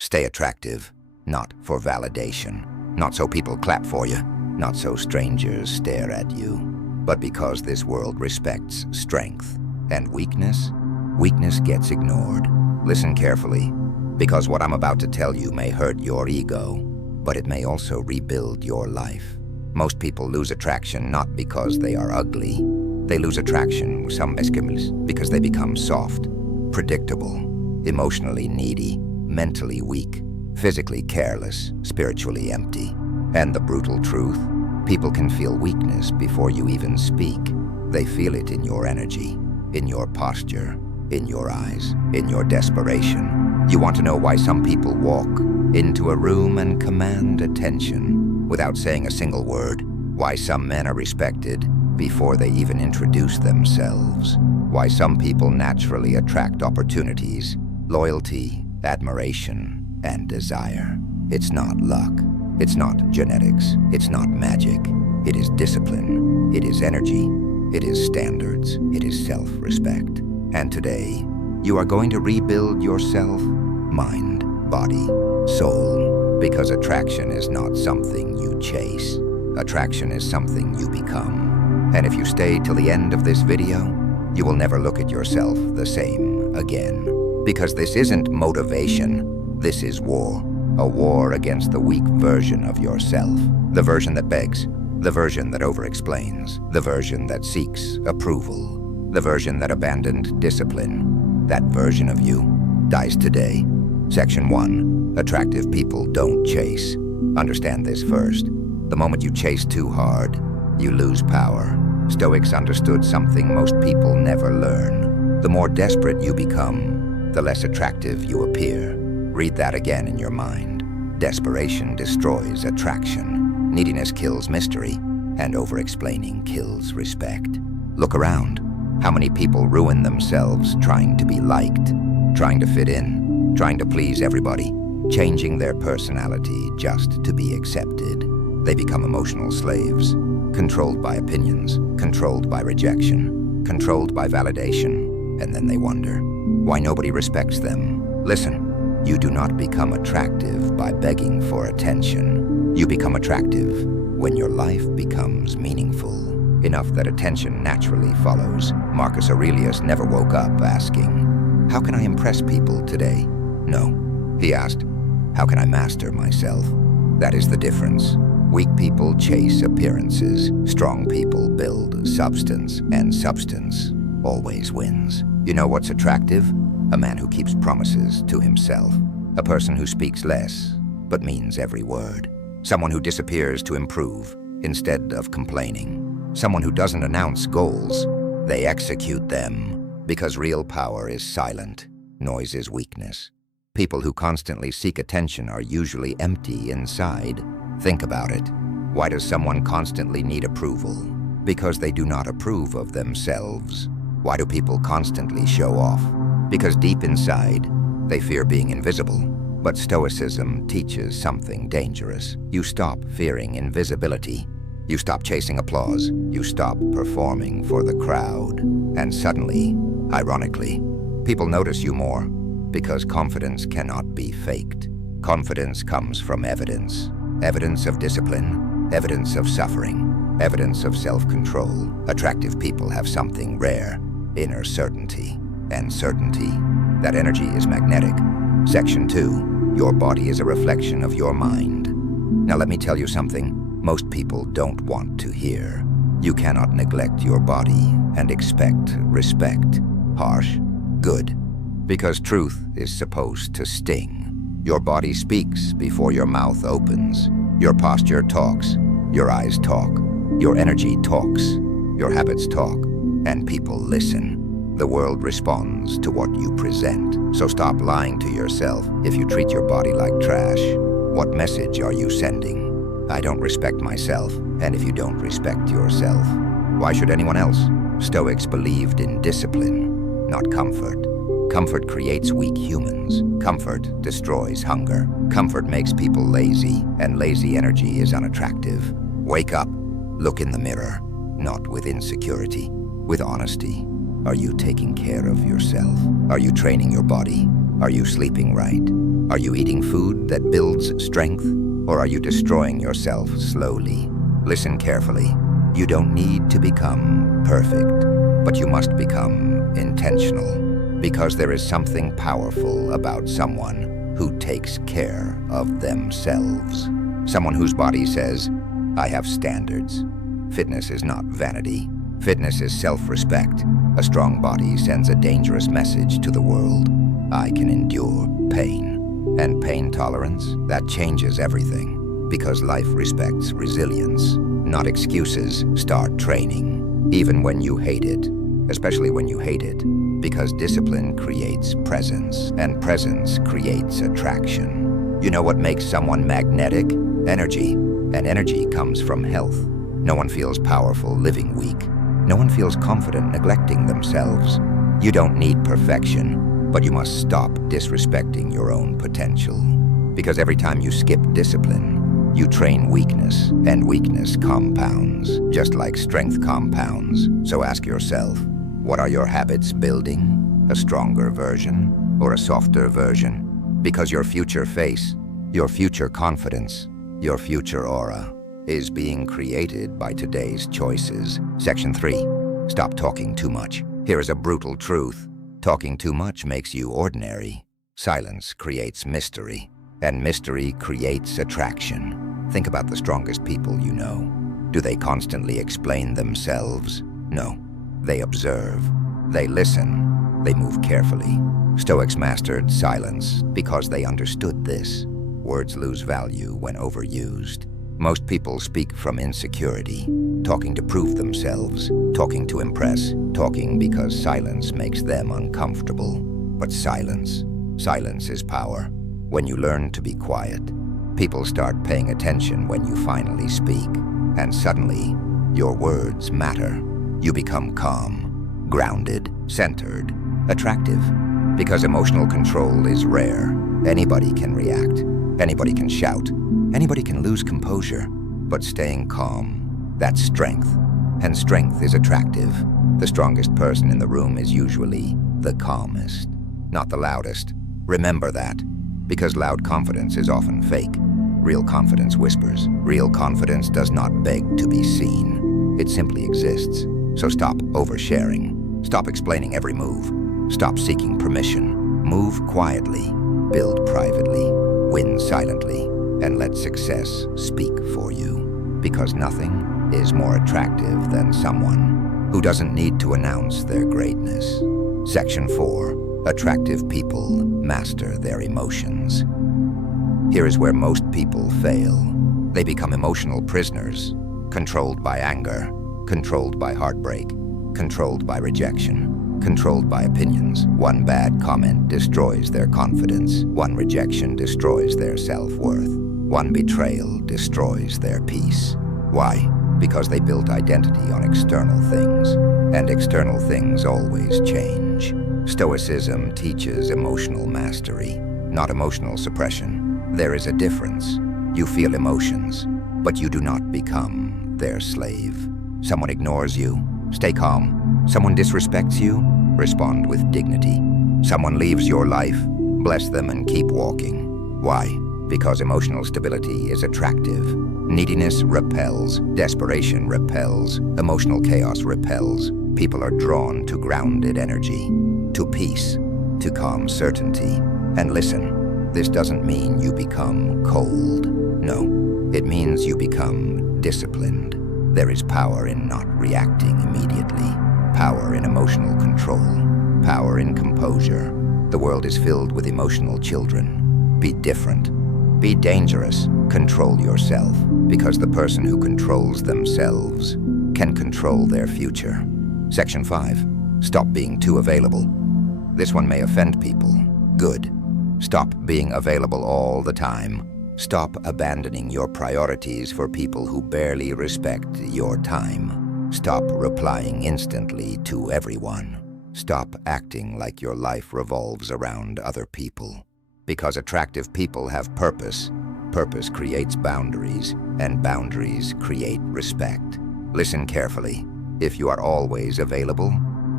Stay attractive, not for validation, not so people clap for you, not so strangers stare at you, but because this world respects strength. And weakness gets ignored. Listen carefully, because what I'm about to tell you may hurt your ego, but it may also rebuild your life. Most people lose attraction not because they are ugly. They lose attraction with some mescables because they become soft, predictable, emotionally needy, mentally weak, physically careless, spiritually empty. And the brutal truth, people can feel weakness before you even speak. They feel it in your energy, in your posture, in your eyes, in your desperation. You want to know why some people walk into a room and command attention without saying a single word? Why some men are respected before they even introduce themselves? Why some people naturally attract opportunities, loyalty, admiration, and desire? It's not luck. It's not genetics. It's not magic. It is discipline. It is energy. It is standards. It is self-respect. And today, you are going to rebuild yourself, mind, body, soul, because attraction is not something you chase. Attraction is something you become. And if you stay till the end of this video, you will never look at yourself the same again. Because this isn't motivation, this is war. A war against the weak version of yourself. The version that begs, the version that over-explains, the version that seeks approval, the version that abandoned discipline. That version of you dies today. Section 1. Attractive people don't chase. Understand this first. The moment you chase too hard, you lose power. Stoics understood something most people never learn. The more desperate you become, the less attractive you appear. Read that again in your mind. Desperation destroys attraction. Neediness kills mystery, and over-explaining kills respect. Look around. How many people ruin themselves trying to be liked, trying to fit in, trying to please everybody, changing their personality just to be accepted? They become emotional slaves, controlled by opinions, controlled by rejection, controlled by validation, and then they wonder why nobody respects them. Listen. You do not become attractive by begging for attention. You become attractive when your life becomes meaningful, enough that attention naturally follows. Marcus Aurelius never woke up asking, how can I impress people today? No, he asked, how can I master myself? That is the difference. Weak people chase appearances. Strong people build substance, and substance always wins. You know what's attractive? A man who keeps promises to himself. A person who speaks less, but means every word. Someone who disappears to improve, instead of complaining. Someone who doesn't announce goals, they execute them. Because real power is silent, noise is weakness. People who constantly seek attention are usually empty inside. Think about it. Why does someone constantly need approval? Because they do not approve of themselves. Why do people constantly show off? Because deep inside, they fear being invisible. But Stoicism teaches something dangerous. You stop fearing invisibility. You stop chasing applause. You stop performing for the crowd. And suddenly, ironically, people notice you more because confidence cannot be faked. Confidence comes from evidence. Evidence of discipline, evidence of suffering, evidence of self-control. Attractive people have something rare, inner certainty. And certainty, that energy is magnetic. Section 2, your body is a reflection of your mind. Now let me tell you something most people don't want to hear. You cannot neglect your body and expect respect. Harsh, good, because truth is supposed to sting. Your body speaks before your mouth opens. Your posture talks, your eyes talk, your energy talks, your habits talk, and people listen. The world responds to what you present. So stop lying to yourself. If you treat your body like trash, what message are you sending? I don't respect myself. And if you don't respect yourself, why should anyone else? Stoics believed in discipline, not comfort. Comfort creates weak humans. Comfort destroys hunger. Comfort makes people lazy, and lazy energy is unattractive. Wake up. Look in the mirror, not with insecurity, with honesty. Are you taking care of yourself? Are you training your body? Are you sleeping right? Are you eating food that builds strength, or are you destroying yourself slowly? Listen carefully. You don't need to become perfect, but you must become intentional, because there is something powerful about someone who takes care of themselves. Someone whose body says, I have standards. Fitness is not vanity. Fitness is self-respect. A strong body sends a dangerous message to the world. I can endure pain. And pain tolerance, that changes everything. Because life respects resilience, not excuses. Start training, even when you hate it, especially when you hate it, because discipline creates presence, and presence creates attraction. You know what makes someone magnetic? Energy. And energy comes from health. No one feels powerful living weak. No one feels confident neglecting themselves. You don't need perfection, but you must stop disrespecting your own potential. Because every time you skip discipline, you train weakness, and weakness compounds, just like strength compounds. So ask yourself, what are your habits building? A stronger version or a softer version? Because your future face, your future confidence, your future aura is being created by today's choices. Section 3. Stop talking too much. Here is a brutal truth. Talking too much makes you ordinary. Silence creates mystery, and mystery creates attraction. Think about the strongest people you know. Do they constantly explain themselves? No. They observe. They listen. They move carefully. Stoics mastered silence because they understood this. Words lose value when overused. Most people speak from insecurity, talking to prove themselves, talking to impress, talking because silence makes them uncomfortable. But silence is power. When you learn to be quiet, people start paying attention when you finally speak, and suddenly, your words matter. You become calm, grounded, centered, attractive. Because emotional control is rare, anybody can react. Anybody can shout. Anybody can lose composure. But staying calm, that's strength. And strength is attractive. The strongest person in the room is usually the calmest, not the loudest. Remember that. Because loud confidence is often fake. Real confidence whispers. Real confidence does not beg to be seen. It simply exists. So stop oversharing. Stop explaining every move. Stop seeking permission. Move quietly. Build privately. Win silently, and let success speak for you. Because nothing is more attractive than someone who doesn't need to announce their greatness. Section 4. Attractive people master their emotions. Here is where most people fail. They become emotional prisoners, controlled by anger, controlled by heartbreak, controlled by rejection, controlled by opinions. One bad comment destroys their confidence. One rejection destroys their self-worth. One betrayal destroys their peace. Why? Because they built identity on external things, and external things always change. Stoicism teaches emotional mastery, not emotional suppression. There is a difference. You feel emotions, but you do not become their slave. Someone ignores you, stay calm. Someone disrespects you, respond with dignity. Someone leaves your life, bless them and keep walking. Why? Because emotional stability is attractive. Neediness repels, desperation repels, emotional chaos repels. People are drawn to grounded energy, to peace, to calm certainty. And listen, this doesn't mean you become cold. No, it means you become disciplined. There is power in not reacting immediately. Power in emotional control. Power in composure. The world is filled with emotional children. Be different. Be dangerous. Control yourself. Because the person who controls themselves can control their future. Section 5. Stop being too available. This one may offend people. Good. Stop being available all the time. Stop abandoning your priorities for people who barely respect your time. Stop replying instantly to everyone. Stop acting like your life revolves around other people. Because attractive people have purpose. Purpose creates boundaries, and boundaries create respect. Listen carefully. If you are always available,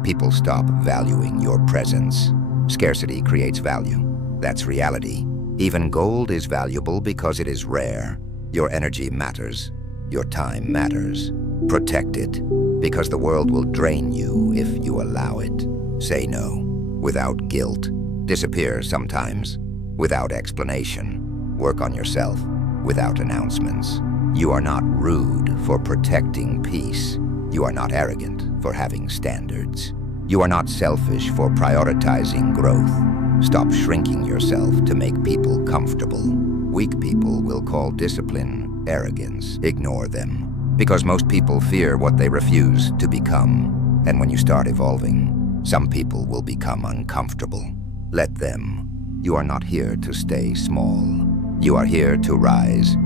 people stop valuing your presence. Scarcity creates value. That's reality. Even gold is valuable because it is rare. Your energy matters. Your time matters. Protect it, because the world will drain you if you allow it. Say no, without guilt. Disappear sometimes, without explanation. Work on yourself, without announcements. You are not rude for protecting peace. You are not arrogant for having standards. You are not selfish for prioritizing growth. Stop shrinking yourself to make people comfortable. Weak people will call discipline arrogance. Ignore them, because most people fear what they refuse to become. And when you start evolving, some people will become uncomfortable. Let them. You are not here to stay small. You are here to rise,